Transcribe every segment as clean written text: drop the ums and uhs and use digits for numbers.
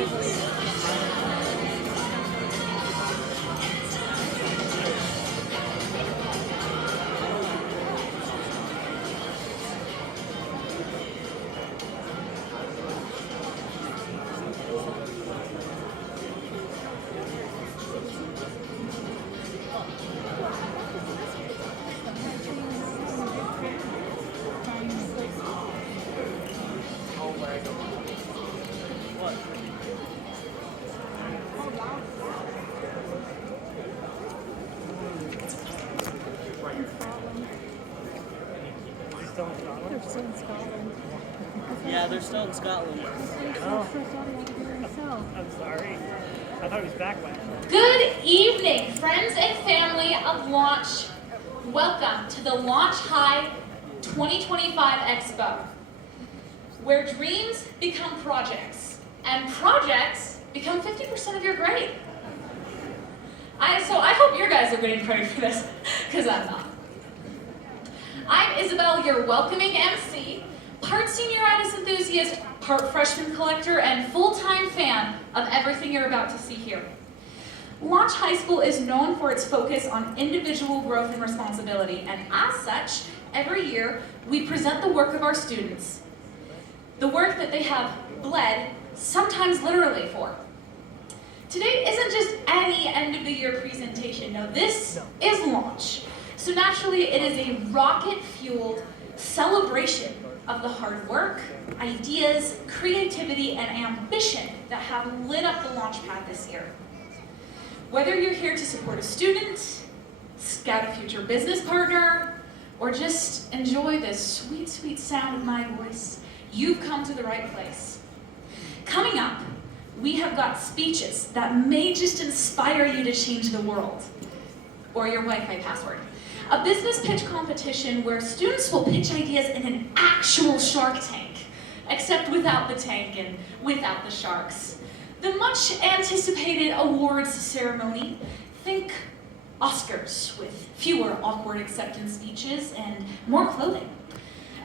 They're still in Scotland. Yeah, they're still in Scotland. Oh. I'm sorry. I thought it was back when. Good evening, friends and family of Launch. Welcome to the Launch High 2025 Expo, where dreams become projects, and projects become 50% of your grade. So I hope your guys are getting credit for this, because I'm not. I'm Isabel, your welcoming MC, part senioritis enthusiast, part freshman collector, and full-time fan of everything you're about to see here. Launch High School is known for its focus on individual growth and responsibility, and as such, every year we present the work of our students, the work that they have bled, sometimes literally, for. Today isn't just any end-of-the-year presentation. No, this is Launch. So naturally, it is a rocket-fueled celebration of the hard work, ideas, creativity, and ambition that have lit up the Launchpad this year. Whether you're here to support a student, scout a future business partner, or just enjoy the sweet, sweet sound of my voice, you've come to the right place. Coming up, we have got speeches that may just inspire you to change the world, or your Wi-Fi password. A business pitch competition where students will pitch ideas in an actual Shark Tank, except without the tank and without the sharks. The much anticipated awards ceremony, think Oscars with fewer awkward acceptance speeches and more clothing.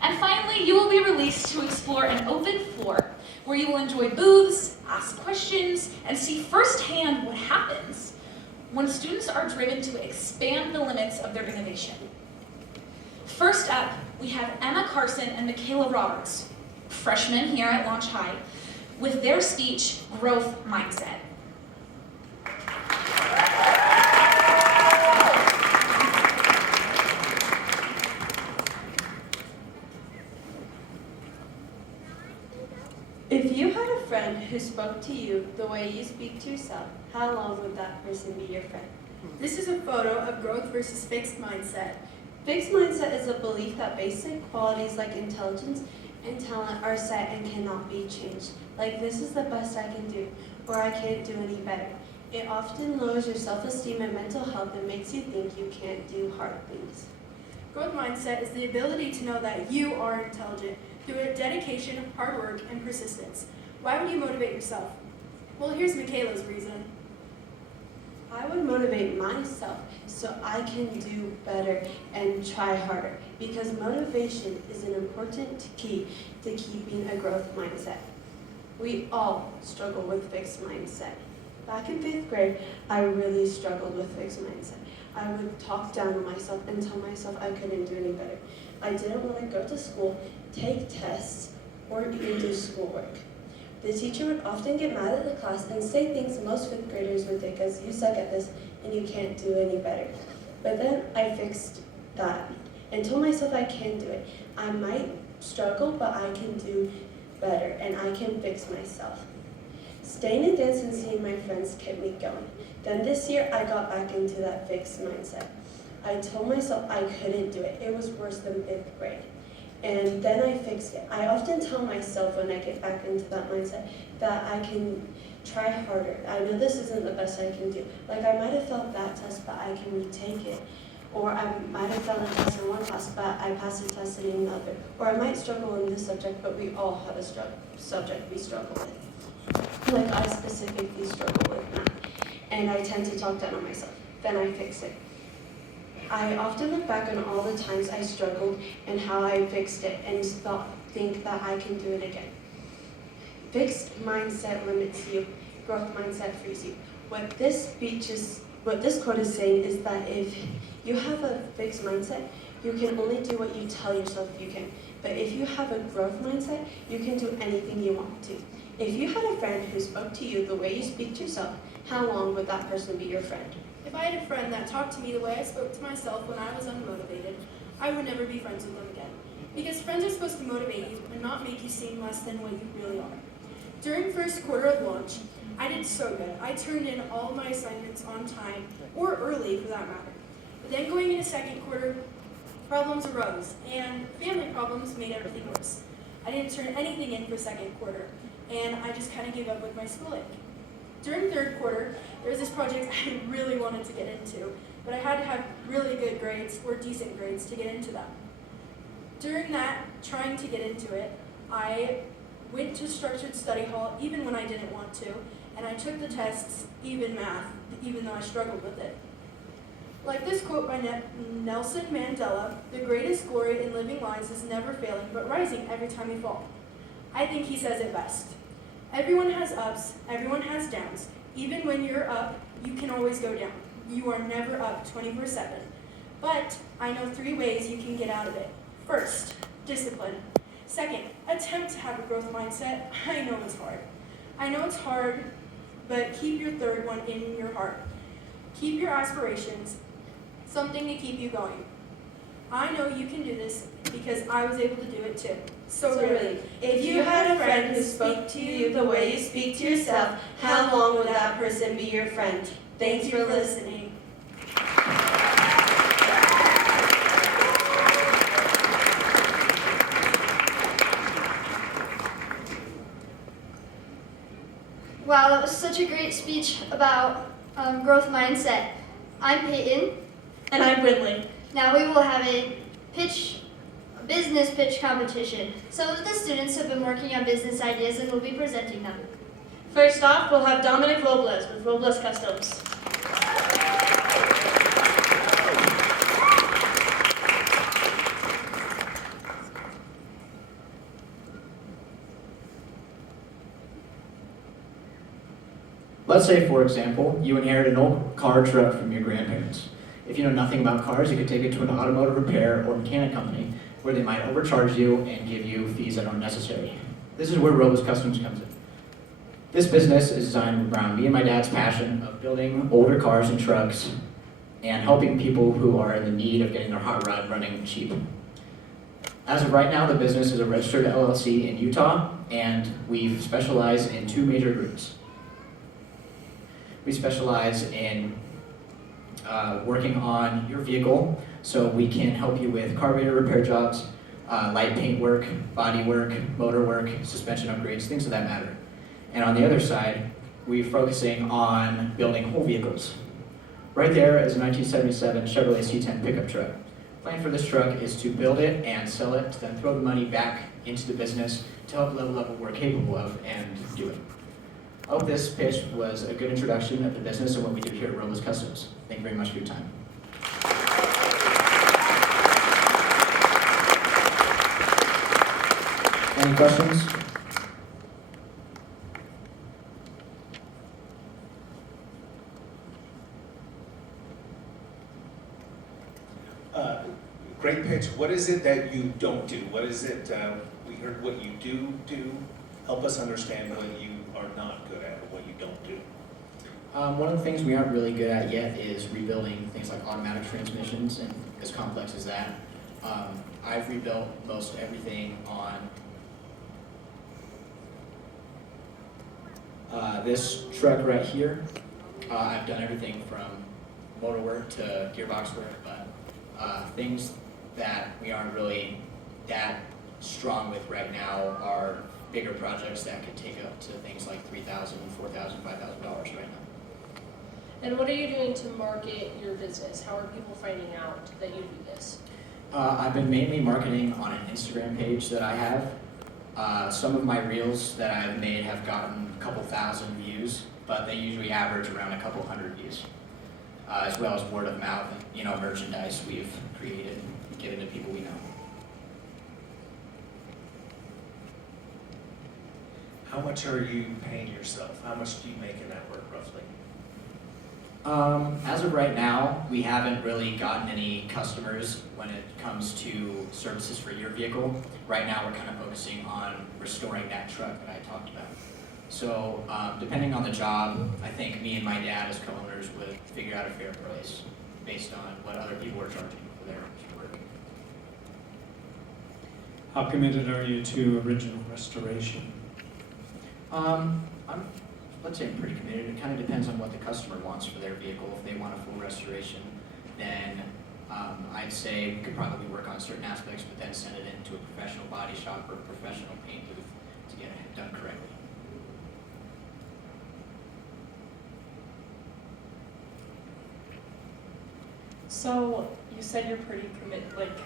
And finally, you will be released to explore an open floor where you will enjoy booths, ask questions, and see firsthand what happens when students are driven to expand the limits of their innovation. First up, we have Emma Carson and Michaela Roberts, freshmen here at Launch High, with their speech, Growth Mindset. If you had a friend who spoke to you the way you speak to yourself, how long would that person be your friend? This is a photo of growth versus fixed mindset. Fixed mindset is a belief that basic qualities like intelligence and talent are set and cannot be changed. Like, this is the best I can do, or I can't do any better. It often lowers your self-esteem and mental health and makes you think you can't do hard things. Growth mindset is the ability to know that you are intelligent through dedication, hard work, and persistence. Why would you motivate yourself? Well, here's Michaela's reason. I would motivate myself so I can do better and try harder, because motivation is an important key to keeping a growth mindset. We all struggle with fixed mindset. Back in 5th grade, I really struggled with fixed mindset. I would talk down on myself and tell myself I couldn't do any better. I didn't want to go to school, take tests, or even do schoolwork. The teacher would often get mad at the class and say things most 5th graders would think as, you suck at this and you can't do any better. But then I fixed that and told myself I can do it. I might struggle, but I can do better and I can fix myself. Staying in dance and seeing my friends kept me going. Then this year I got back into that fixed mindset. I told myself I couldn't do it. It was worse than 5th grade. And then I fixed it. I often tell myself when I get back into that mindset that I can try harder. I know this isn't the best I can do. Like, I might have failed that test, but I can retake it. Or I might have failed a test in one class, but I passed the test in another. Or I might struggle in this subject, but we all have a subject we struggle with. Like, I specifically struggle with math. And I tend to talk down on myself. Then I fix it. I often look back on all the times I struggled and how I fixed it and think that I can do it again. Fixed mindset limits you. Growth mindset frees you. What this quote is saying is that if you have a fixed mindset, you can only do what you tell yourself you can. But if you have a growth mindset, you can do anything you want to. If you had a friend who spoke to you the way you speak to yourself, how long would that person be your friend? If I had a friend that talked to me the way I spoke to myself when I was unmotivated, I would never be friends with them again. Because friends are supposed to motivate you and not make you seem less than what you really are. During first quarter of launch, I did so good. I turned in all my assignments on time, or early for that matter. But then going into second quarter, problems arose, and family problems made everything worse. I didn't turn anything in for second quarter, and I just kind of gave up with my schooling. During third quarter, there was this project I really wanted to get into, but I had to have really good grades or decent grades to get into them. During that, trying to get into it, I went to structured study hall even when I didn't want to, and I took the tests, even math, even though I struggled with it. Like this quote by Nelson Mandela, "The greatest glory in living lives is never failing, but rising every time you fall." I think he says it best. Everyone has ups, everyone has downs. Even when you're up, you can always go down. You are never up 24/7. But I know 3 ways you can get out of it. First, discipline. Second, attempt to have a growth mindset. I know it's hard, but keep your third one in your heart. Keep your aspirations, something to keep you going. I know you can do this because I was able to do it too. So really, if you had a friend who spoke to you the way you speak to yourself, how long would that person be your friend? Thanks for listening. Wow, that was such a great speech about growth mindset. I'm Peyton. And I'm Ridley. Now we will have a business pitch competition. Some of the students have been working on business ideas and will be presenting them. First off, we'll have Dominic Robles with Robles Customs. Let's say, for example, you inherit an old car truck from your grandparents. If you know nothing about cars, you could take it to an automotive repair or mechanic company where they might overcharge you and give you fees that aren't necessary. This is where Robles Customs comes in. This business is designed around me and my dad's passion of building older cars and trucks and helping people who are in the need of getting their hot rod running cheap. As of right now, the business is a registered LLC in Utah, and we specialize in 2 major groups. We specialize in working on your vehicle, so we can help you with carburetor repair jobs, light paint work, body work, motor work, suspension upgrades, things of that matter. And on the other side, we're focusing on building whole vehicles. Right there is a 1977 Chevrolet C10 pickup truck. The plan for this truck is to build it and sell it, to then throw the money back into the business to help level up what we're capable of and do it. I hope this pitch was a good introduction of the business and what we do here at Robles Customs. Thank you very much for your time. Any questions? Great pitch. What is it that you don't do? What is it, we heard what you do. Help us understand what you are not good at or what you don't do. One of the things we aren't really good at yet is rebuilding things like automatic transmissions, and as complex as that. I've rebuilt most everything on this truck right here. I've done everything from motor work to gearbox work, but things that we aren't really that strong with right now are bigger projects that could take up to things like $3,000, $4,000, $5,000 right now. And what are you doing to market your business? How are people finding out that you do this? I've been mainly marketing on an Instagram page that I have. Some of my reels that I've made have gotten a couple thousand views, but they usually average around a couple hundred views, as well as word of mouth and merchandise we've created and given to people we know. How much are you paying yourself? How much do you make in that work roughly? As of right now, we haven't really gotten any customers when it comes to services for your vehicle. Right now, we're kind of focusing on restoring that truck that I talked about. So, depending on the job, I think me and my dad as co-owners would figure out a fair price based on what other people are charging for their work. How committed are you to original restoration? Let's say I'm pretty committed. It kind of depends on what the customer wants for their vehicle. If they want a full restoration, then I'd say we could probably work on certain aspects, but then send it into a professional body shop or a professional paint booth to get it done correctly. So you said you're pretty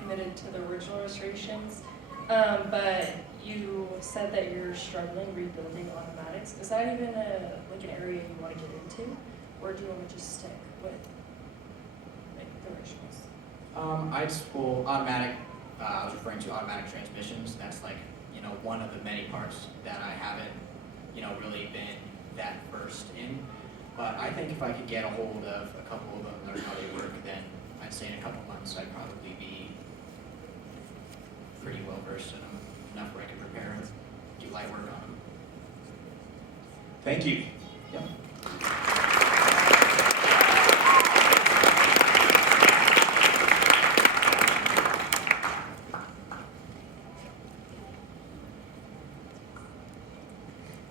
committed to the original restorations, but you said that you're struggling rebuilding automatics. Is that even an area you want to get into, or do you want to just stick with the originals? Automatic. I was referring to automatic transmissions. That's one of the many parts that I haven't really been that versed in. But I think if I could get a hold of a couple of them, learn how they work, then I'd say in a couple months I'd probably be pretty well versed in them, enough where I could prepare and do light work on them. Thank you. Yep.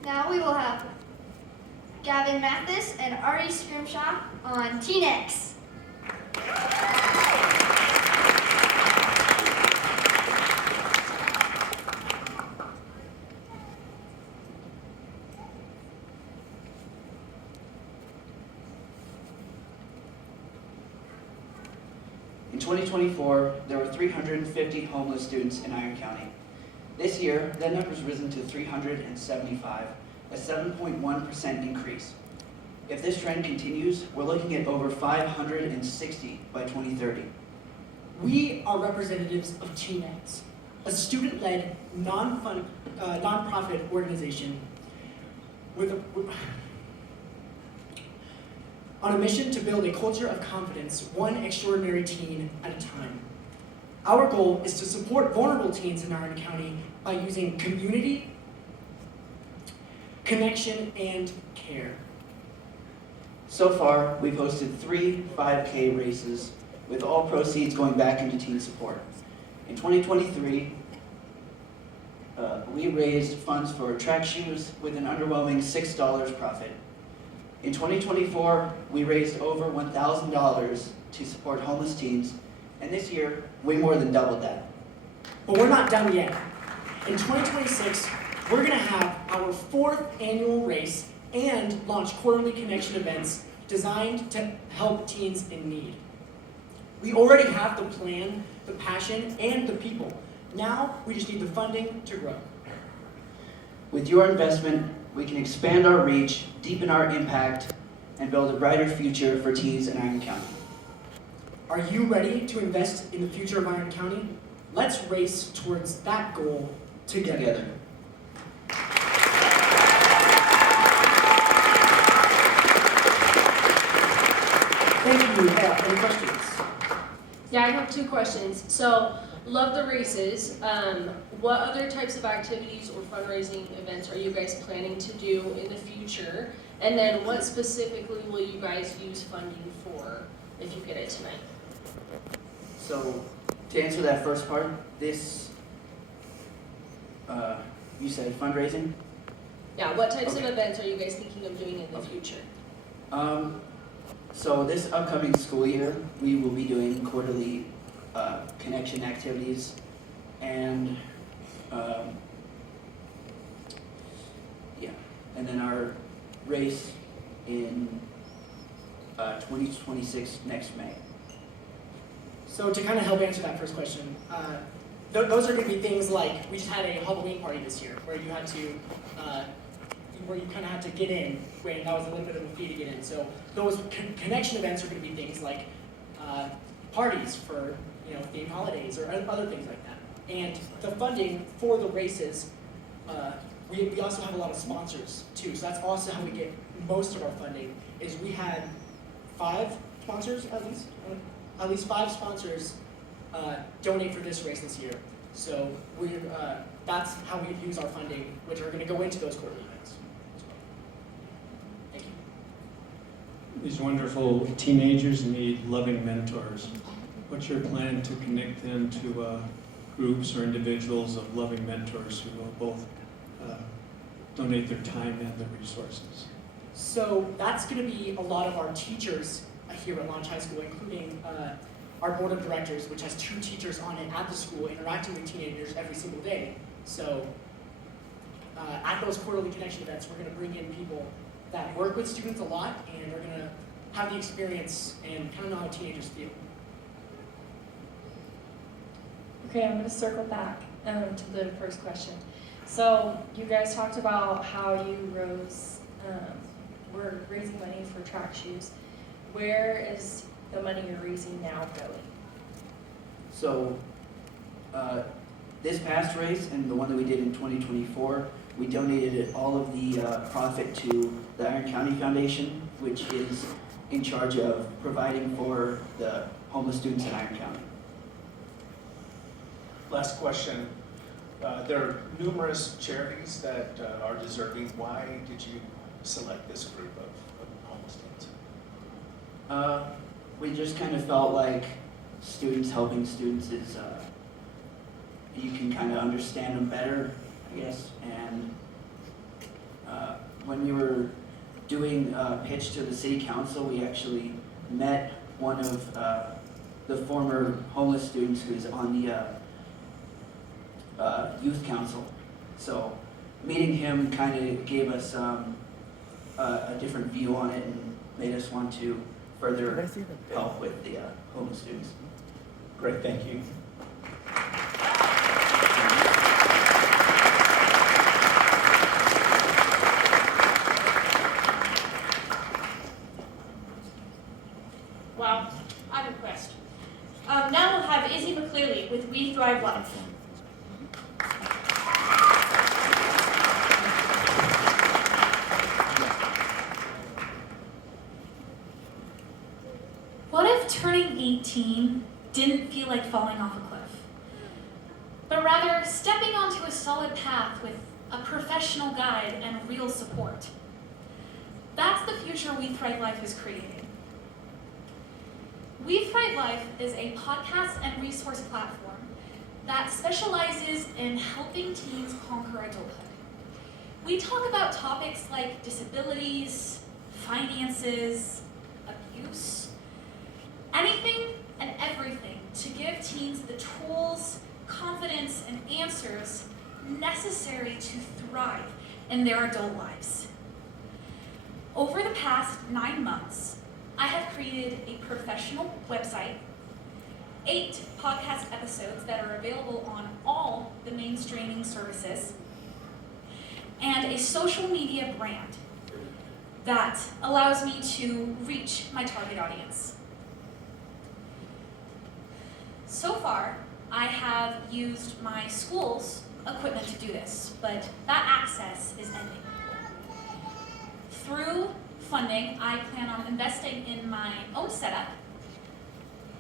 Now we will have Gavin Mathis and Ari Scrimshaw on T-Nex. In 2024, there were 350 homeless students in Iron County. This year, that number has risen to 375, a 7.1% increase. If this trend continues, we're looking at over 560 by 2030. We are representatives of T-Nex, a student-led, nonprofit organization on a mission to build a culture of confidence, one extraordinary teen at a time. Our goal is to support vulnerable teens in Iron County by using community, connection, and care. So far, we've hosted 3 5K races, with all proceeds going back into teen support. In 2023, we raised funds for track shoes with an underwhelming $6 profit. In 2024, we raised over $1,000 to support homeless teens, and this year, way more than doubled that. But we're not done yet. In 2026, we're going to have our 4th annual race and launch quarterly connection events designed to help teens in need. We already have the plan, the passion, and the people. Now, we just need the funding to grow. With your investment, we can expand our reach, deepen our impact, and build a brighter future for teens in Iron County. Are you ready to invest in the future of Iron County? Let's race towards that goal together. Thank you. Yeah, any questions? Yeah, I have 2 questions. So, love the races. What other types of activities or fundraising events are you guys planning to do in the future? And then what specifically will you guys use funding for if you get it tonight? So, to answer that first part, this, you said fundraising? Yeah, what types of events are you guys thinking of doing in the future? So this upcoming school year, we will be doing quarterly connection activities, and and then our race in 2026 next May. So to kind of help answer that first question, those are going to be things like, we just had a Halloween party this year where you had to, where you kind of had to get in, and that was a little bit of a fee to get in. So those connection events are going to be things like parties for themed holidays or other things like that. And the funding for the races we also have a lot of sponsors too. So that's also how we get most of our funding. Is we had 5 sponsors at least 5 sponsors donate for this race this year. So that's how we use our funding, which are going to go into those quarterly events. Thank you. These wonderful teenagers need loving mentors. What's your plan to connect them to groups or individuals of loving mentors who will both donate their time and their resources? So that's going to be a lot of our teachers here at Launch High School, including our board of directors, which has 2 teachers on it at the school interacting with teenagers every single day. So at those quarterly connection events, we're going to bring in people that work with students a lot and are going to have the experience and kind of know how teenagers feel. Okay, I'm going to circle back to the first question. So you guys talked about how you were raising money for track shoes. Where is the money you're raising now going? So this past race and the one that we did in 2024, we donated all of the profit to the Iron County Foundation, which is in charge of providing for the homeless students in Iron County. Last question. There are numerous charities that are deserving. Why did you select this group of homeless students? We just kind of felt like students helping students is, you can kind of understand them better, I guess. And when we were doing a pitch to the city council, we actually met one of the former homeless students who's on the youth council. So meeting him kind of gave us a different view on it and made us want to further help with the homeless students. Great, thank you. Wow, I'm impressed. Now we'll have Izzy McCleary with We Thrive Life. What if turning 18 didn't feel like falling off a cliff, but rather stepping onto a solid path with a professional guide and real support? That's the future We Thrive Life is creating. We Thrive Life is a podcast and resource platform that specializes in helping teens conquer adulthood. We talk about topics like disabilities, finances, abuse, anything and everything to give teens the tools, confidence, and answers necessary to thrive in their adult lives. Over the past 9 months, I have created a professional website, 8 podcast episodes that are available on all the main streaming services, and a social media brand that allows me to reach my target audience. So far, I have used my school's equipment to do this, but that access is ending. Through funding, I plan on investing in my own setup,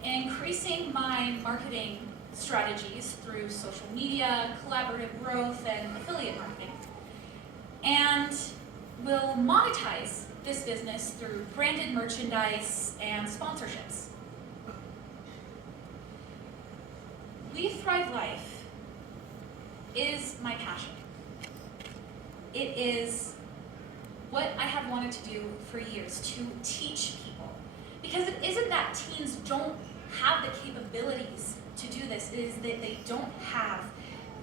increasing my marketing strategies through social media, collaborative growth, and affiliate marketing, and will monetize this business through branded merchandise and sponsorships. We Thrive Life is my passion. It is what I have wanted to do for years, to teach people. Because it isn't that teens don't have the capabilities to do this, it is that they don't have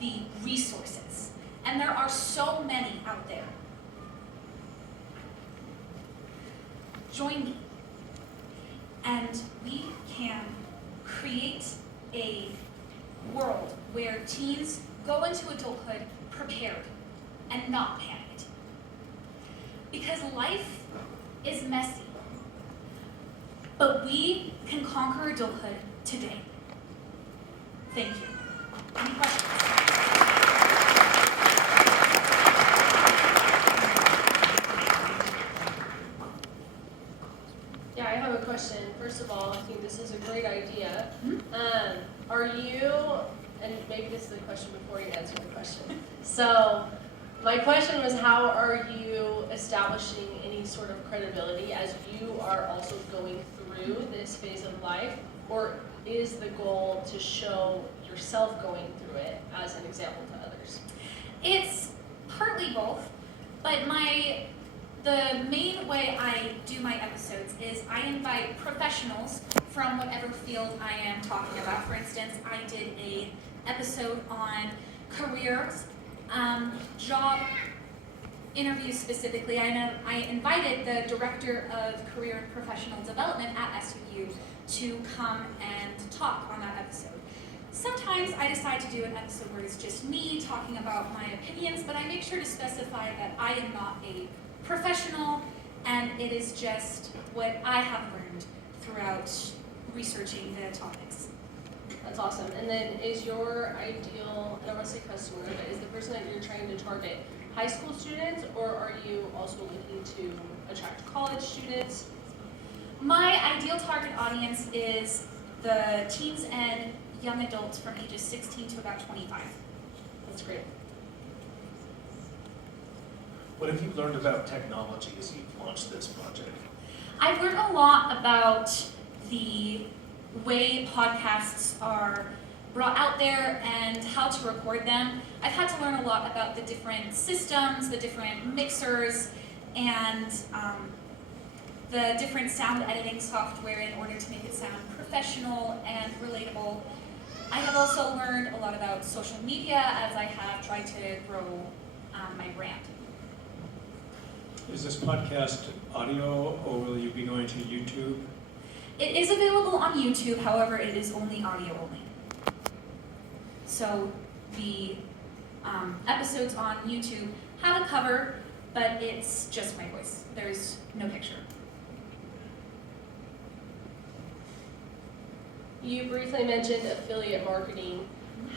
the resources. And there are so many out there. Join me, and we can create a world where teens go into adulthood prepared and not panicked. Because life is messy, but we can conquer adulthood today. Thank you. Any questions? have a question. First of all, I think this is a great idea. Are you, and maybe this is a question before you answer the question. So, my question was, how are you establishing any sort of credibility as you are also going through this phase of life? Or is the goal to show yourself going through it as an example to others? It's partly both, but the main way I do my episodes is I invite professionals from whatever field I am talking about. For instance, I did an episode on careers, job interviews specifically. I invited the Director of Career and Professional Development at SUU to come and talk on that episode. Sometimes I decide to do an episode where it's just me talking about my opinions, but I make sure to specify that I am not a professional, and it is just what I have learned throughout researching the topics. That's awesome. And then is your ideal, I don't want to say customer, but is the person that you're trying to target high school students, or are you also looking to attract college students? My ideal target audience is the teens and young adults from ages 16 to about 25. That's great. What have you learned about technology as you've launched this project? I've learned a lot about the way podcasts are brought out there and how to record them. I've had to learn a lot about the different systems, the different mixers, and the different sound editing software in order to make it sound professional and relatable. I have also learned a lot about social media as I have tried to grow my brand. Is this podcast audio, or will you be going to YouTube? It is available on YouTube, however, it is only audio only. So the episodes on YouTube have a cover, but it's just my voice. There's no picture. You briefly mentioned affiliate marketing.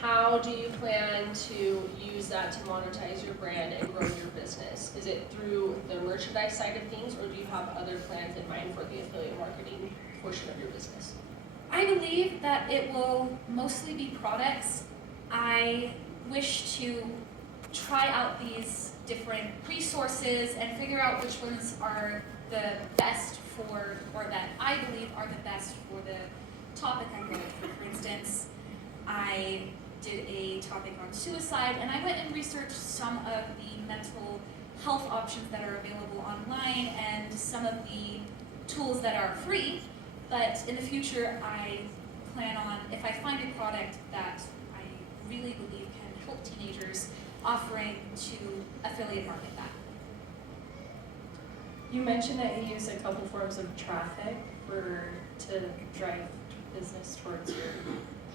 How do you plan to use that to monetize your brand and grow your business? Is it through the merchandise side of things, or do you have other plans in mind for the affiliate marketing portion of your business? I believe that it will mostly be products. I wish to try out these different resources and figure out which ones are the best for, or that I believe are the best for the topic I'm going for. For instance, I did a topic on suicide, and I went and researched some of the mental health options that are available online and some of the tools that are free. But in the future, I plan on, if I find a product that I really believe can help teenagers, offering to affiliate market that. You mentioned that you use a couple forms of traffic to drive business towards your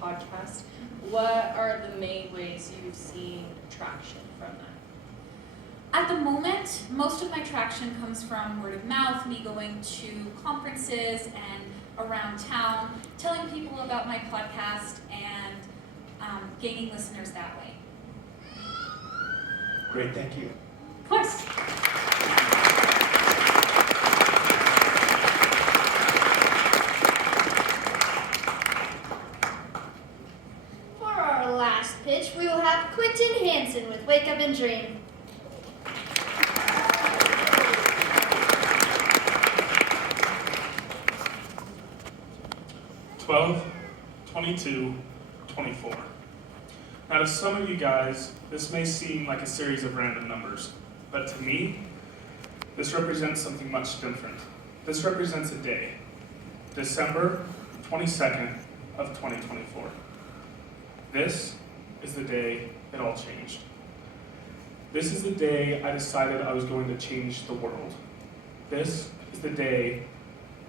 podcast. What are the main ways you've seen traction from that? At the moment, most of my traction comes from word of mouth, me going to conferences and around town, telling people about my podcast and gaining listeners that way. Great, thank you. Of course. For our last pitch, we will have Quentin Hansen with Wake Up and Dream. "12, 22, 24. Now to some of you guys, this may seem like a series of random numbers, but to me, this represents something much different. This represents a day, December 22nd of 2024. This is the day it all changed. This is the day I decided I was going to change the world. This is the day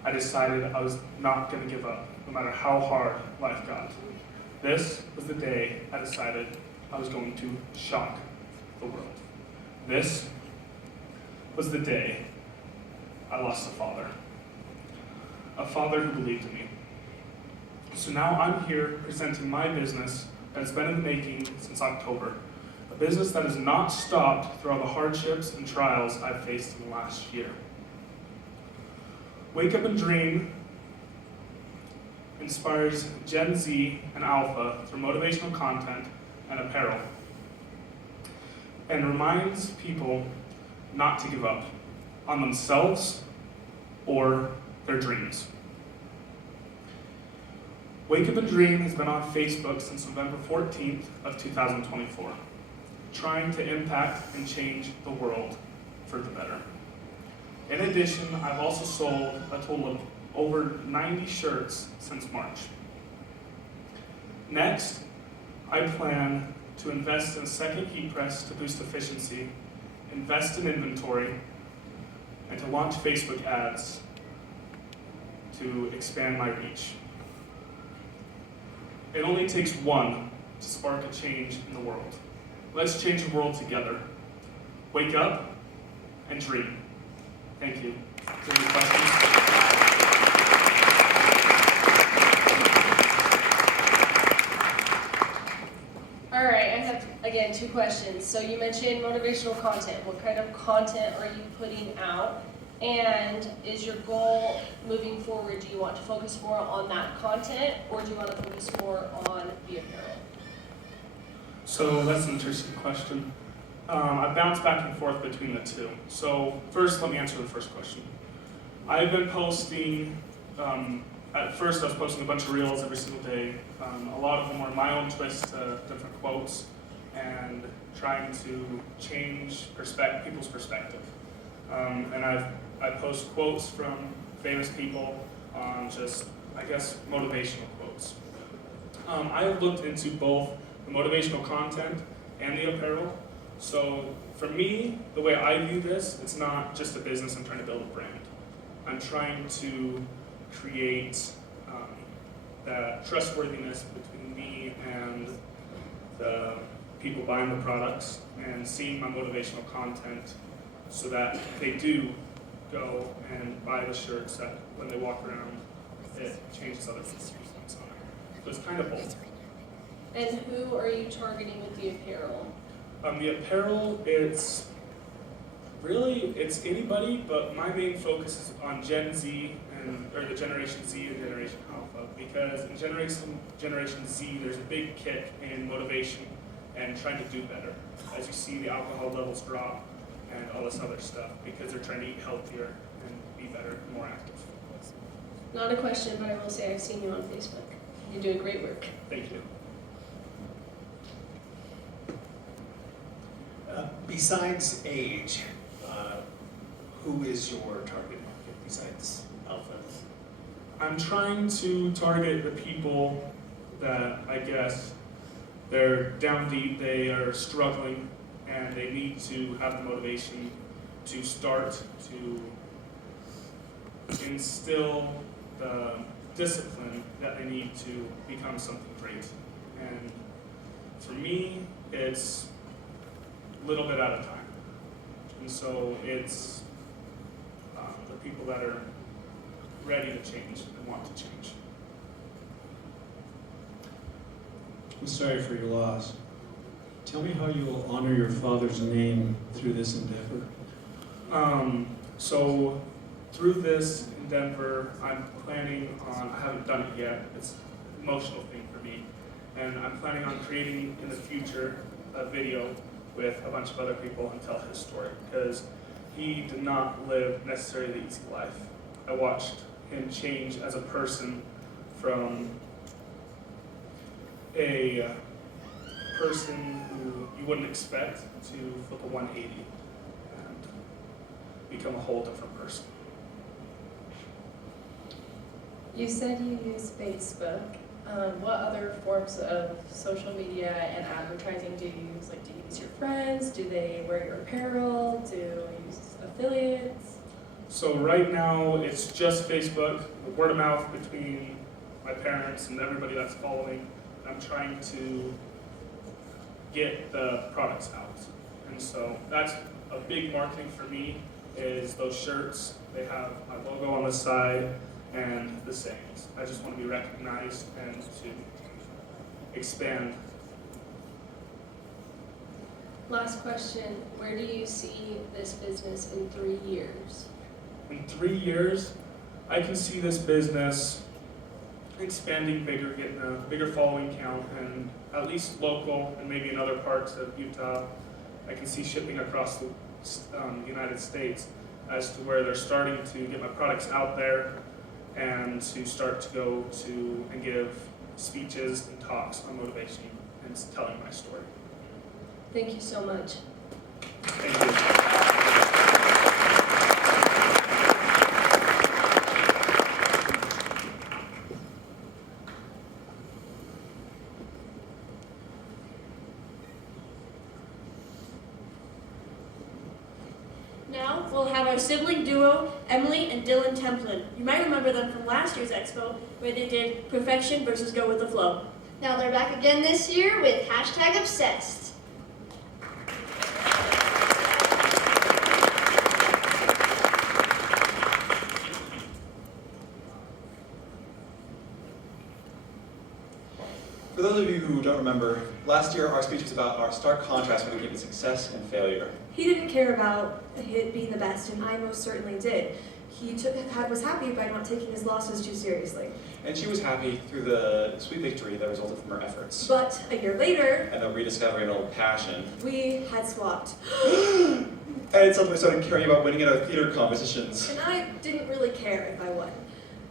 I decided I was not going to give up, no matter how hard life got. This was the day I decided I was going to shock the world. This was the day I lost a father who believed in me. So now I'm here presenting my business that's been in the making since October, a business that has not stopped through all the hardships and trials I've faced in the last year. Wake Up and Dream inspires Gen Z and Alpha through motivational content and apparel, and reminds people not to give up on themselves or their dreams. Wake Up and Dream has been on Facebook since November 14th of 2024, trying to impact and change the world for the better. In addition, I've also sold a total of over 90 shirts since March. Next, I plan to invest in a second heat press to boost efficiency, invest in inventory, and to launch Facebook ads to expand my reach. It only takes one to spark a change in the world. Let's change the world together. Wake up and dream. Thank you. Any questions? All right, I have, again, 2 questions. So you mentioned motivational content. What kind of content are you putting out? And is your goal moving forward, do you want to focus more on that content, or do you want to focus more on the apparel? So that's an interesting question. I bounce back and forth between the two. So first, let me answer the first question. I've been posting, at first I was posting a bunch of reels every single day. A lot of them were my own twist to different quotes and trying to change people's perspective. And I post quotes from famous people on just, I guess, motivational quotes. I have looked into both the motivational content and the apparel. So for me, the way I view this, it's not just a business, I'm trying to build a brand. I'm trying to create that trustworthiness between me and the people buying the products and seeing my motivational content so that they do go and buy the shirts that when they walk around, it changes other people's feelings on it. So it's kind of both. And who are you targeting with the apparel? The apparel, it's anybody, but my main focus is on Gen Z or the Generation Z and Generation Alpha, because in Generation Z, there's a big kick in motivation and trying to do better. As you see, the alcohol levels drop and all this other stuff because they're trying to eat healthier and be better and more active. Not a question, but I will say I've seen you on Facebook. You're doing great work. Thank you. Besides age, who is your target market besides Alpha? I'm trying to target the people that I guess they're down deep, they are struggling, and they need to have the motivation to start to instill the discipline that they need to become something great. And for me, it's a little bit at a time. And so it's the people that are ready to change and want to change. I'm sorry for your loss. Tell me how you will honor your father's name through this endeavor. So through this endeavor, I'm planning on, I haven't done it yet, it's an emotional thing for me, and I'm planning on creating in the future a video with a bunch of other people and tell his story, because he did not live necessarily the easy life. I watched him change as a person from a person who you wouldn't expect to flip a 180 and become a whole different person. You said you use Facebook. What other forms of social media and advertising do you use? Like, do you use your friends? Do they wear your apparel? Do you use affiliates? So right now, it's just Facebook, the word of mouth between my parents and everybody that's following. I'm trying to get the products out. And so that's a big marketing for me, is those shirts. They have my logo on the side and the sayings. I just want to be recognized and to expand. Last question, where do you see this business in 3 years? In 3 years, I can see this business expanding bigger, getting a bigger following count, and at least local and maybe in other parts of Utah. I can see shipping across the United States as to where they're starting to get my products out there and to start to go to and give speeches and talks on motivation and telling my story. Thank you so much. Thank you. Now we'll have our sibling duo, Emily and Dylan Templin. You might remember them from last year's expo, where they did perfection versus go with the flow. Now they're back again this year with #obsessed. For those of you who don't remember, last year our speech was about our stark contrast between success and failure. He didn't care about it being the best, and I most certainly did. He was happy by not taking his losses too seriously. And she was happy through the sweet victory that resulted from her efforts. But a year later, And the rediscovery of an old passion. we had swapped. And suddenly started caring about winning at our theater competitions. And I didn't really care if I won.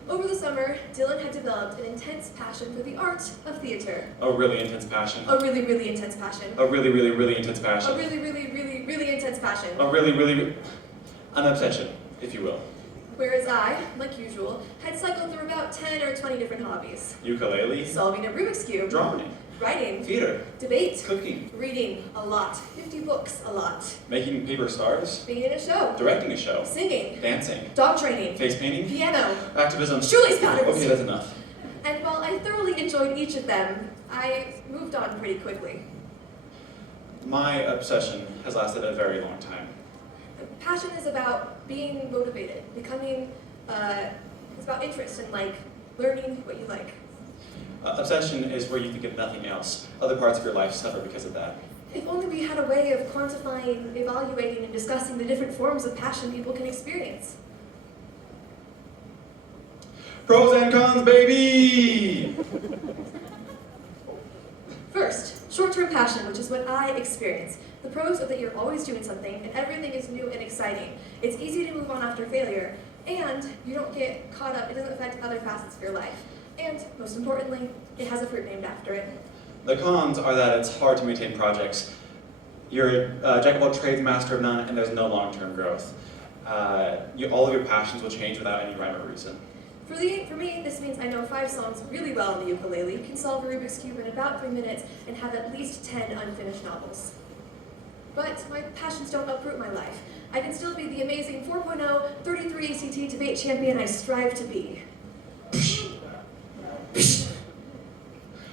Over the summer, Dylan had developed an intense passion for the art of theater. A really intense passion. A really, really intense passion. A really, really, really intense passion. A really, really, really, really intense passion. A really, really, an obsession, if you will. Whereas I, like usual, had cycled through about 10 or 20 different hobbies. Ukulele. Solving a Rubik's Cube. Drawing. Writing. Theater. Debate. Cooking. Reading a lot. 50 books a lot. Making paper stars. Being in a show. Directing a show. Singing. Dancing. Dog training. Face painting. Piano. Activism. Shoelace patterns. Okay, that's enough. And while I thoroughly enjoyed each of them, I moved on pretty quickly. My obsession has lasted a very long time. Passion is about being motivated, becoming, it's about interest and like learning what you like. Obsession is where you think of nothing else. Other parts of your life suffer because of that. If only we had a way of quantifying, evaluating, and discussing the different forms of passion people can experience. Pros and cons, baby! First, short-term passion, which is what I experience. The pros are that you're always doing something, and everything is new and exciting. It's easy to move on after failure, and you don't get caught up, it doesn't affect other facets of your life. And, most importantly, it has a fruit named after it. The cons are that it's hard to maintain projects. You're a jack of all trades, master of none, and there's no long-term growth. All of your passions will change without any rhyme or reason. For me, this means I know 5 songs really well on the ukulele, can solve a Rubik's Cube in about 3 minutes, and have at least 10 unfinished novels. But my passions don't uproot my life. I can still be the amazing 4.0, 33 ACT debate champion I strive to be.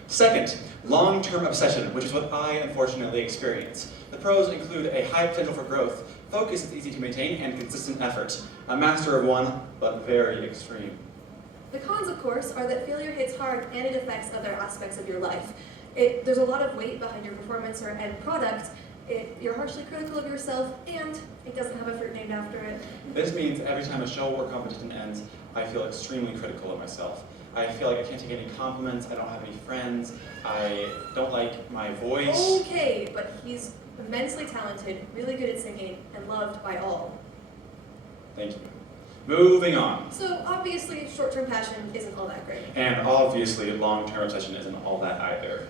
Second, long-term obsession, which is what I unfortunately experience. The pros include a high potential for growth, focus is easy to maintain, and consistent effort. A master of one, but very extreme. The cons, of course, are that failure hits hard and it affects other aspects of your life. There's a lot of weight behind your performance or end product. You're harshly critical of yourself, and it doesn't have a fruit named after it. This means every time a show or competition ends, I feel extremely critical of myself. I feel like I can't take any compliments, I don't have any friends, I don't like my voice. Okay, but he's immensely talented, really good at singing, and loved by all. Thank you. Moving on. So obviously, short-term passion isn't all that great. And obviously, long-term obsession isn't all that either.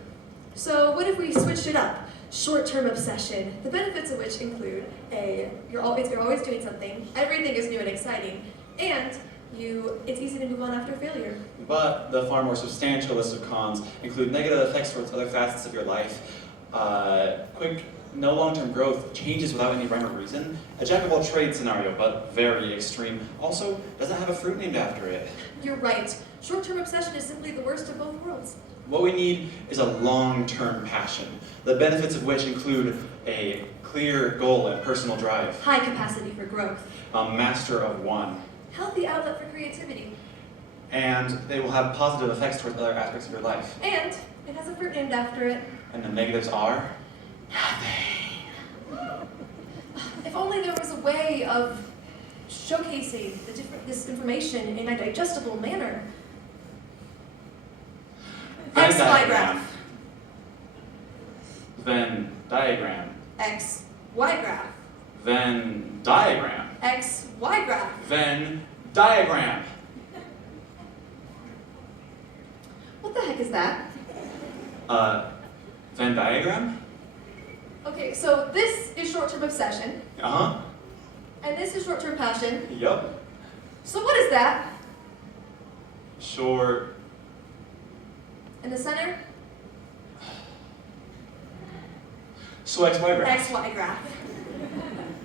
So what if we switched it up? Short-term obsession, the benefits of which include you're always doing something, everything is new and exciting, and it's easy to move on after failure. But the far more substantial list of cons include negative effects towards other facets of your life, no long-term growth, changes without any rhyme or reason, a jack-of-all-trades scenario, but very extreme. Also, doesn't have a fruit named after it. You're right. Short-term obsession is simply the worst of both worlds. What we need is a long-term passion, the benefits of which include a clear goal and personal drive, High capacity for growth, a master of one, healthy outlet for creativity, and they will have positive effects towards other aspects of your life. and it has a fruit named after it. And the negatives are? If only there was a way of showcasing this information in a digestible manner. Venn XY diagram. graph. Venn diagram. X, Y graph. Venn diagram. X, Y graph. Venn diagram. What the heck is that? Venn diagram? Okay, so this is short-term obsession, Uh-huh. and this is short-term passion. Yup. So what is that? Short. In the center? So XY graph. X, Y graph.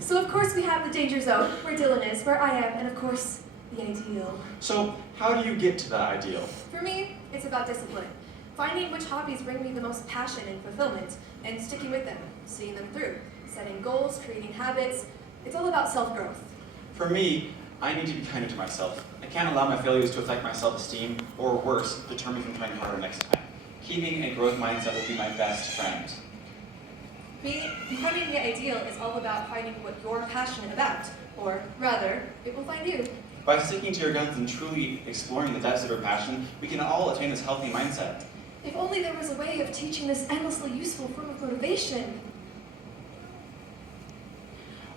So of course we have the danger zone, where Dylan is, where I am, and of course, the ideal. So how do you get to that ideal? For me, it's about discipline. Finding which hobbies bring me the most passion and fulfillment, and sticking with them, seeing them through, setting goals, creating habits. It's all about self-growth. For me, I need to be kinder to myself. I can't allow my failures to affect my self-esteem, or worse, deter me from trying harder next time. Keeping a growth mindset will be my best friend. Becoming the ideal is all about finding what you're passionate about, or rather, it will find you. By sticking to your guns and truly exploring the depths of your passion, we can all attain this healthy mindset. If only there was a way of teaching this endlessly useful form of motivation.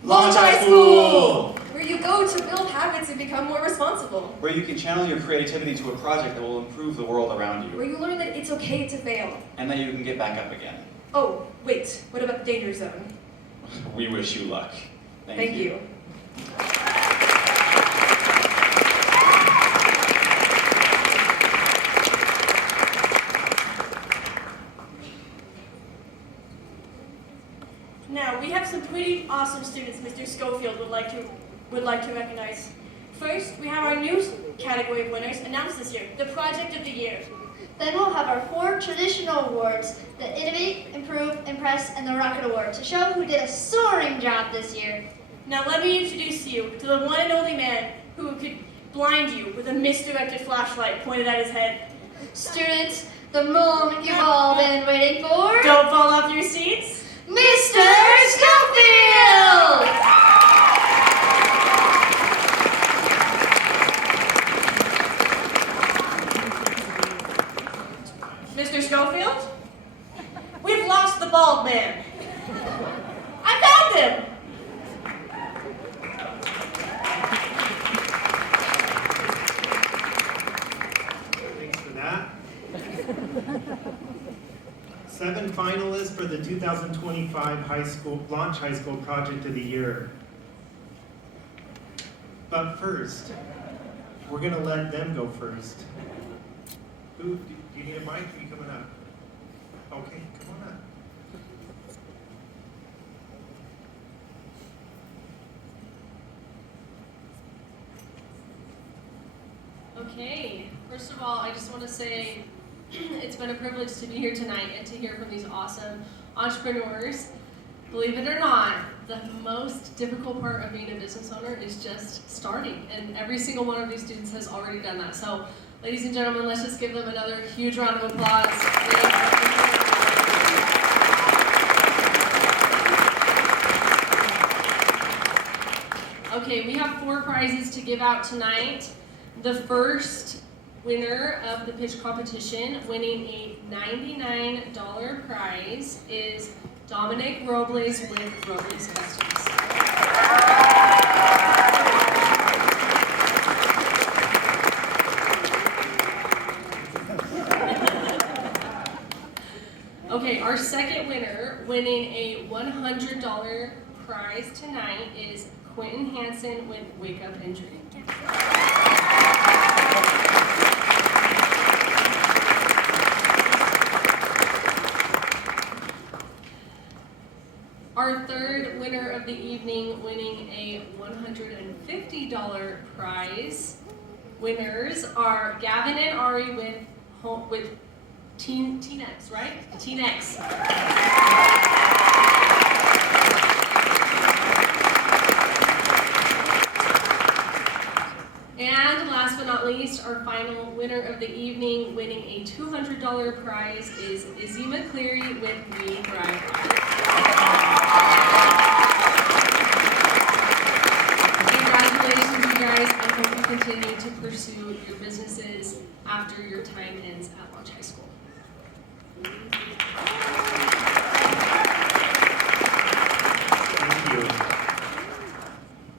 Launch Expo! Where you go to build habits and become more responsible. Where you can channel your creativity to a project that will improve the world around Where you. you learn that it's okay to fail. And that you can get back up again. Oh, wait, what about the danger zone? We wish you luck. Thank you. Now, we have some pretty awesome students Mr. Schofield would like to recognize. First, we have our new category of winners announced this year, the Project of the Year. Then we'll have our 4 traditional awards, the Innovate, Improve, Impress, and the Rocket Award, to show who did a soaring job this year. Now let me introduce you to the one and only man who could blind you with a misdirected flashlight pointed at his head. Students, the moment you've all been waiting for. Don't fall off your seats. Mr. Schofield! Mr. Schofield? We've lost the bald man. I found him! Thanks for that. 7 finalists for the 2025 Launch High School Project of the Year. But first, we're going to let them go first. Who, do you need a mic? Are you coming up? Okay, come on up. Okay, first of all, I just want to say it's been a privilege to be here tonight and to hear from these awesome entrepreneurs. Believe it or not, the most difficult part of being a business owner is just starting, and every single one of these students has already done that. So, ladies and gentlemen, let's just give them another huge round of applause. Okay, we have 4 prizes to give out tonight. The first winner of the pitch competition, winning a $99 prize, is Dominic Robles with Robles Customs. Okay, our second winner, winning a $100 prize tonight, is Quentin Hansen with Wake Up and Drink. Our third winner of the evening, winning a $150 prize. Winners are Gavin and Ari with Teen-X, right? Teen-X. And last but not least, our final winner of the evening, winning a $200 prize, is Izzy McCleary with We Thrive. Congratulations. pursue your businesses after your time ends at Launch High School. Thank you.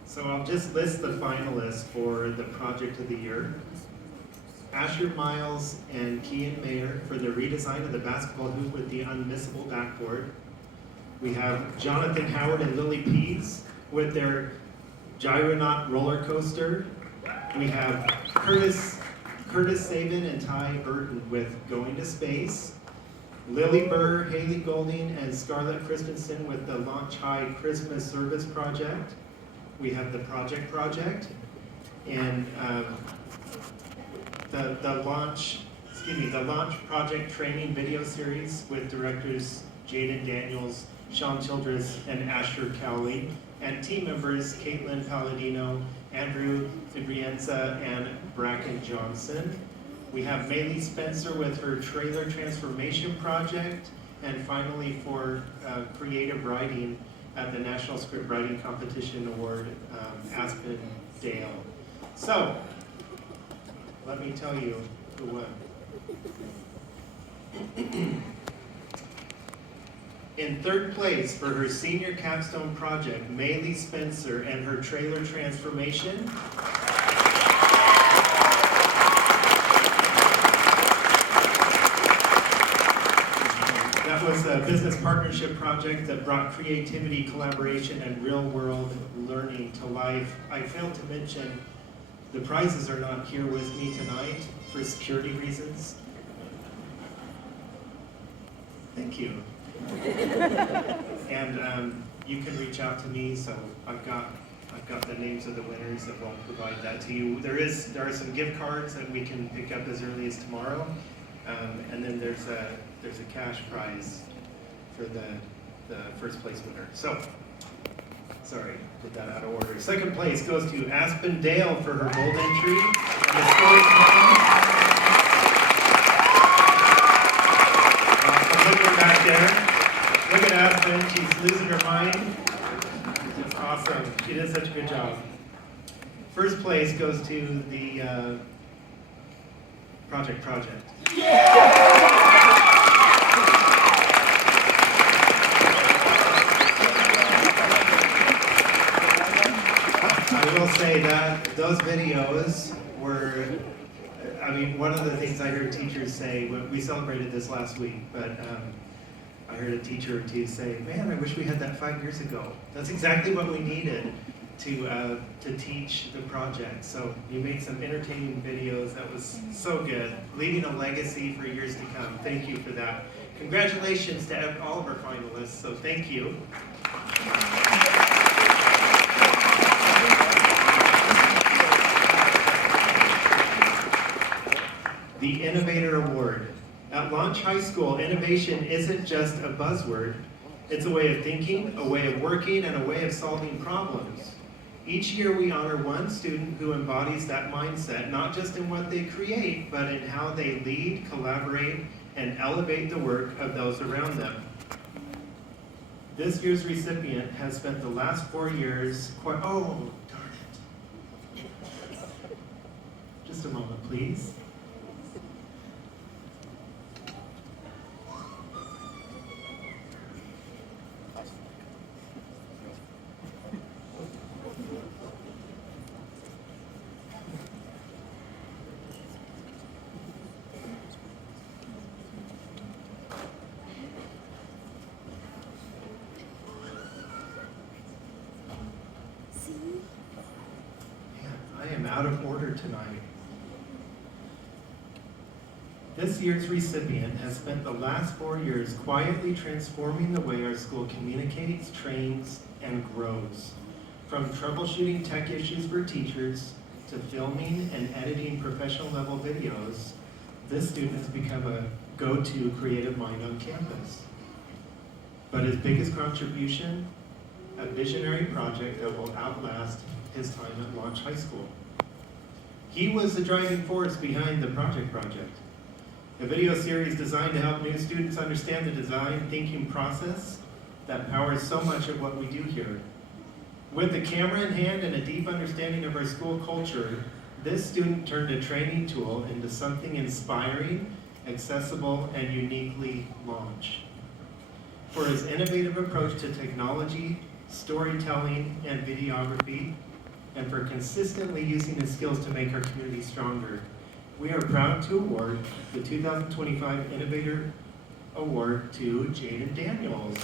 So I'll just list the finalists for the Project of the Year. Asher Miles and Kian Mayer for the redesign of the basketball hoop with the unmissable backboard. We have Jonathan Howard and Lily Pease with their Gyronaut roller coaster. We have Curtis Sabin and Ty Burton with Going to Space. Lily Burr, Haley Golding, and Scarlett Christensen with the Launch High Christmas Service Project. We have the Project, and the Launch Project Training Video Series with directors Jaden Daniels, Sean Childress, and Asher Cowley, and team members Caitlin Palladino, Andrew DeBrienza, and Bracken Johnson. We have Maylee Spencer with her Trailer Transformation Project, and finally for creative writing at the National Script Writing Competition Award, Aspen Dale. So, let me tell you who won. In third place for her senior capstone project, Maylee Spencer and her trailer transformation. That was a business partnership project that brought creativity, collaboration, and real-world learning to life. I failed to mention the prizes are not here with me tonight for security reasons. Thank you. And you can reach out to me, so I've got the names of the winners and we'll provide that to you. There are some gift cards that we can pick up as early as tomorrow, and then there's a cash prize for the first place winner. So, sorry, did that out of order. Second place goes to Aspen Dale for her bold entry and the story time. Look at back there. Look at Aspen, she's losing her mind. It's awesome, she did such a good job. First place goes to the Project. I will say that those videos were, I mean, one of the things I heard teachers say, we celebrated this last week, but I heard a teacher or two say, man, I wish we had that 5 years ago. That's exactly what we needed to teach the project. So you made some entertaining videos. That was so good. Leaving a legacy for years to come. Thank you for that. Congratulations to all of our finalists. So thank you. The Innovator Award. At Launch High School, innovation isn't just a buzzword. It's a way of thinking, a way of working, and a way of solving problems. Each year we honor one student who embodies that mindset, not just in what they create, but in how they lead, collaborate, and elevate the work of those around them. This year's recipient has spent the last 4 years, oh, darn it. Just a moment, please. Out of order tonight. This year's recipient has spent the last 4 years quietly transforming the way our school communicates, trains, and grows. From troubleshooting tech issues for teachers to filming and editing professional level videos, this student has become a go-to creative mind on campus. But his biggest contribution, a visionary project that will outlast his time at Launch High School. He was the driving force behind the Project, a video series designed to help new students understand the design thinking process that powers so much of what we do here. With the camera in hand and a deep understanding of our school culture, This student turned a training tool into something inspiring, accessible, and uniquely Launch. For his innovative approach to technology, storytelling, and videography, and for consistently using his skills to make our community stronger, we are proud to award the 2025 Innovator Award to Jaden Daniels.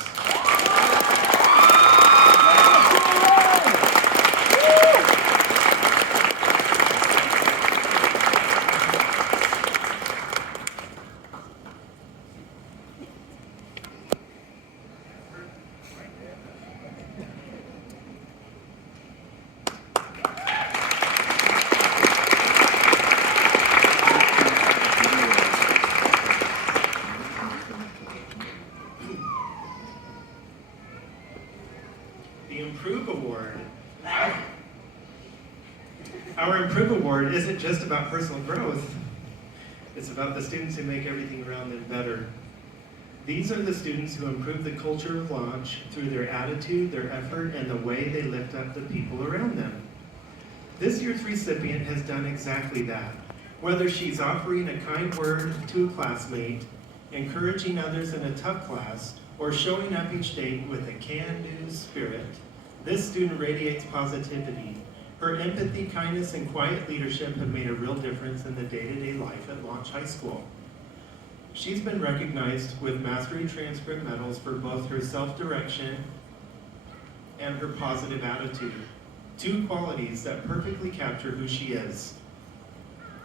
The Improve Award. Our Improve Award isn't just about personal growth. It's about the students who make everything around them better. These are the students who improve the culture of Launch through their attitude, their effort, and the way they lift up the people around them. This year's recipient has done exactly that. Whether she's offering a kind word to a classmate, encouraging others in a tough class, or showing up each day with a can-do spirit, this student radiates positivity. Her empathy, kindness, and quiet leadership have made a real difference in the day-to-day life at Launch High School. She's been recognized with Mastery Transcript medals for both her self-direction and her positive attitude, two qualities that perfectly capture who she is.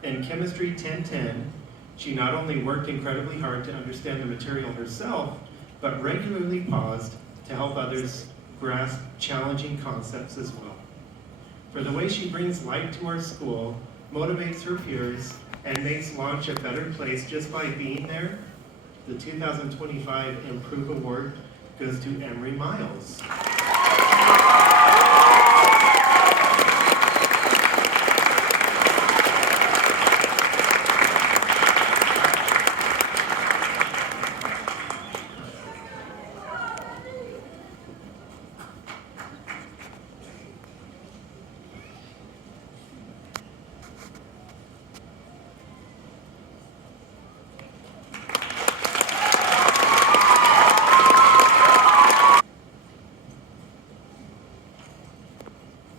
In Chemistry 1010, she not only worked incredibly hard to understand the material herself, but regularly paused to help others grasp challenging concepts as well. For the way she brings light to our school, motivates her peers, and makes Launch a better place just by being there, the 2025 Improve Award goes to Emery Miles.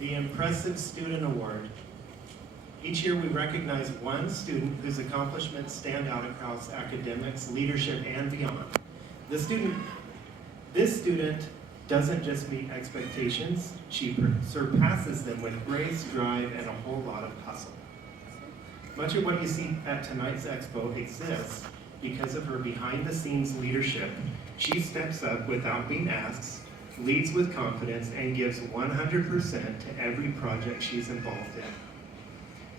The Impressive Student Award. Each year we recognize one student whose accomplishments stand out across academics, leadership, and beyond. This student doesn't just meet expectations, she surpasses them with grace, drive, and a whole lot of hustle. Much of what you see at tonight's expo exists because of her behind-the-scenes leadership. She steps up without being asked, leads with confidence, and gives 100% to every project she's involved in.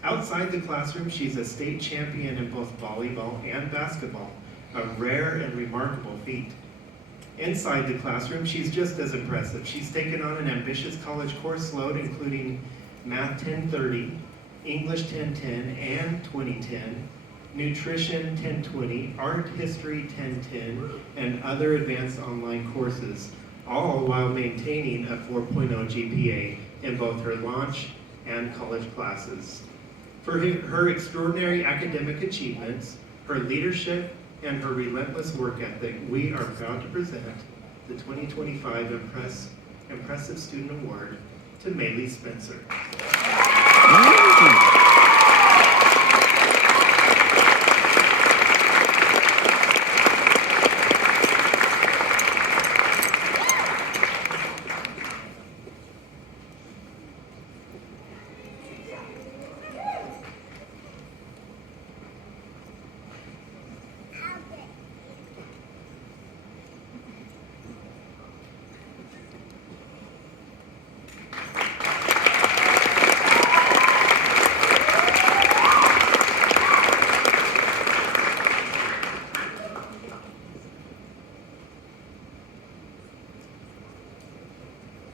Outside the classroom, she's a state champion in both volleyball and basketball, a rare and remarkable feat. Inside the classroom, she's just as impressive. She's taken on an ambitious college course load, including Math 1030, English 1010 and 2010, Nutrition 1020, Art History 1010, and other advanced online courses, all while maintaining a 4.0 GPA in both her Launch and college classes. For her extraordinary academic achievements, her leadership, and her relentless work ethic, we are proud to present the 2025 Impressive Student Award to Maylee Spencer.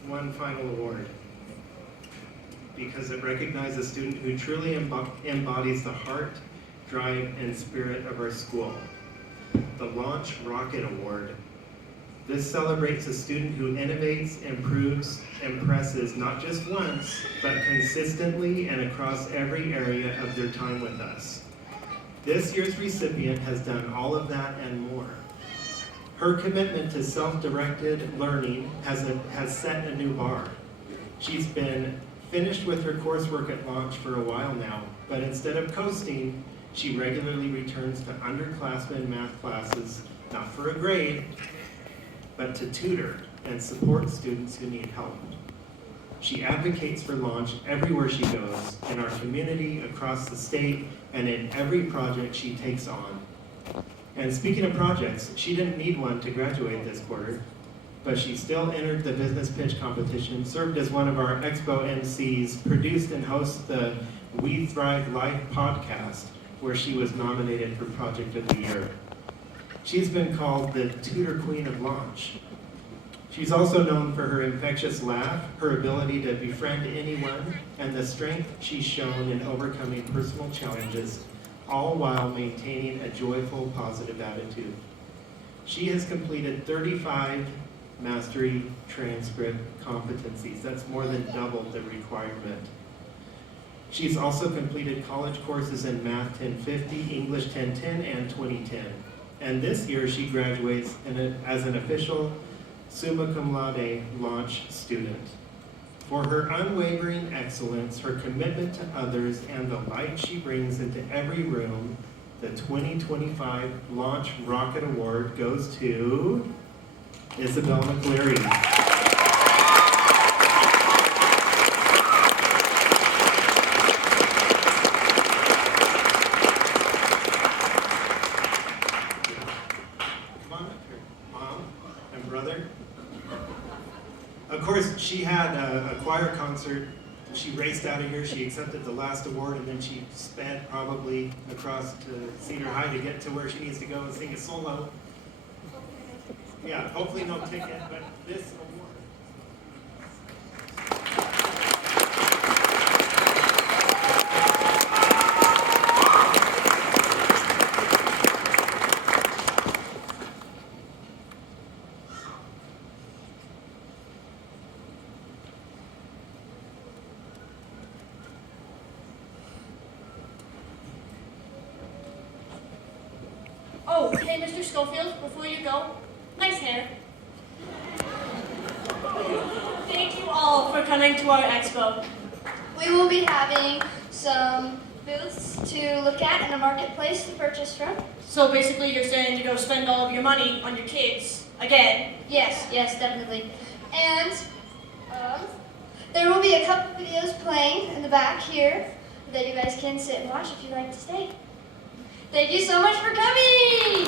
One final award, because it recognizes a student who truly embodies the heart, drive, and spirit of our school. The Launch Rocket Award. This celebrates a student who innovates, improves, impresses not just once, but consistently and across every area of their time with us. This year's recipient has done all of that and more. Her commitment to self-directed learning has set a new bar. She's been finished with her coursework at Launch for a while now, but instead of coasting, she regularly returns to underclassmen math classes, not for a grade, but to tutor and support students who need help. She advocates for Launch everywhere she goes, in our community, across the state, and in every project she takes on. And speaking of projects, she didn't need one to graduate this quarter, but she still entered the business pitch competition, served as one of our Expo MCs, produced and hosts the We Thrive Life podcast, where she was nominated for Project of the Year. She's been called the Tutor Queen of Launch. She's also known for her infectious laugh, her ability to befriend anyone, and the strength she's shown in overcoming personal challenges, all while maintaining a joyful, positive attitude. She has completed 35 mastery transcript competencies. That's more than double the requirement. She's also completed college courses in Math 1050, English 1010, and 2010. And this year she graduates as an official summa cum laude Launch student. For her unwavering excellence, her commitment to others, and the light she brings into every room, the 2025 Launch Rocket Award goes to Isabel McCleary. Come on up here, Mom and brother. Of course, she had a choir concert. She raced out of here, she accepted the last award, and then she sped probably across to Cedar High to get to where she needs to go and sing a solo. Yeah, hopefully no ticket, but this award. Oh, hey, Mr. Schofield, before you go, nice hair. Thank you all for coming to our expo. We will be having some booths to look at and a marketplace to purchase from. So basically you're saying to go spend all of your money on your kids, again. Yes, definitely. And there will be a couple videos playing in the back here that you guys can sit and watch if you'd like to stay. Thank you so much for coming!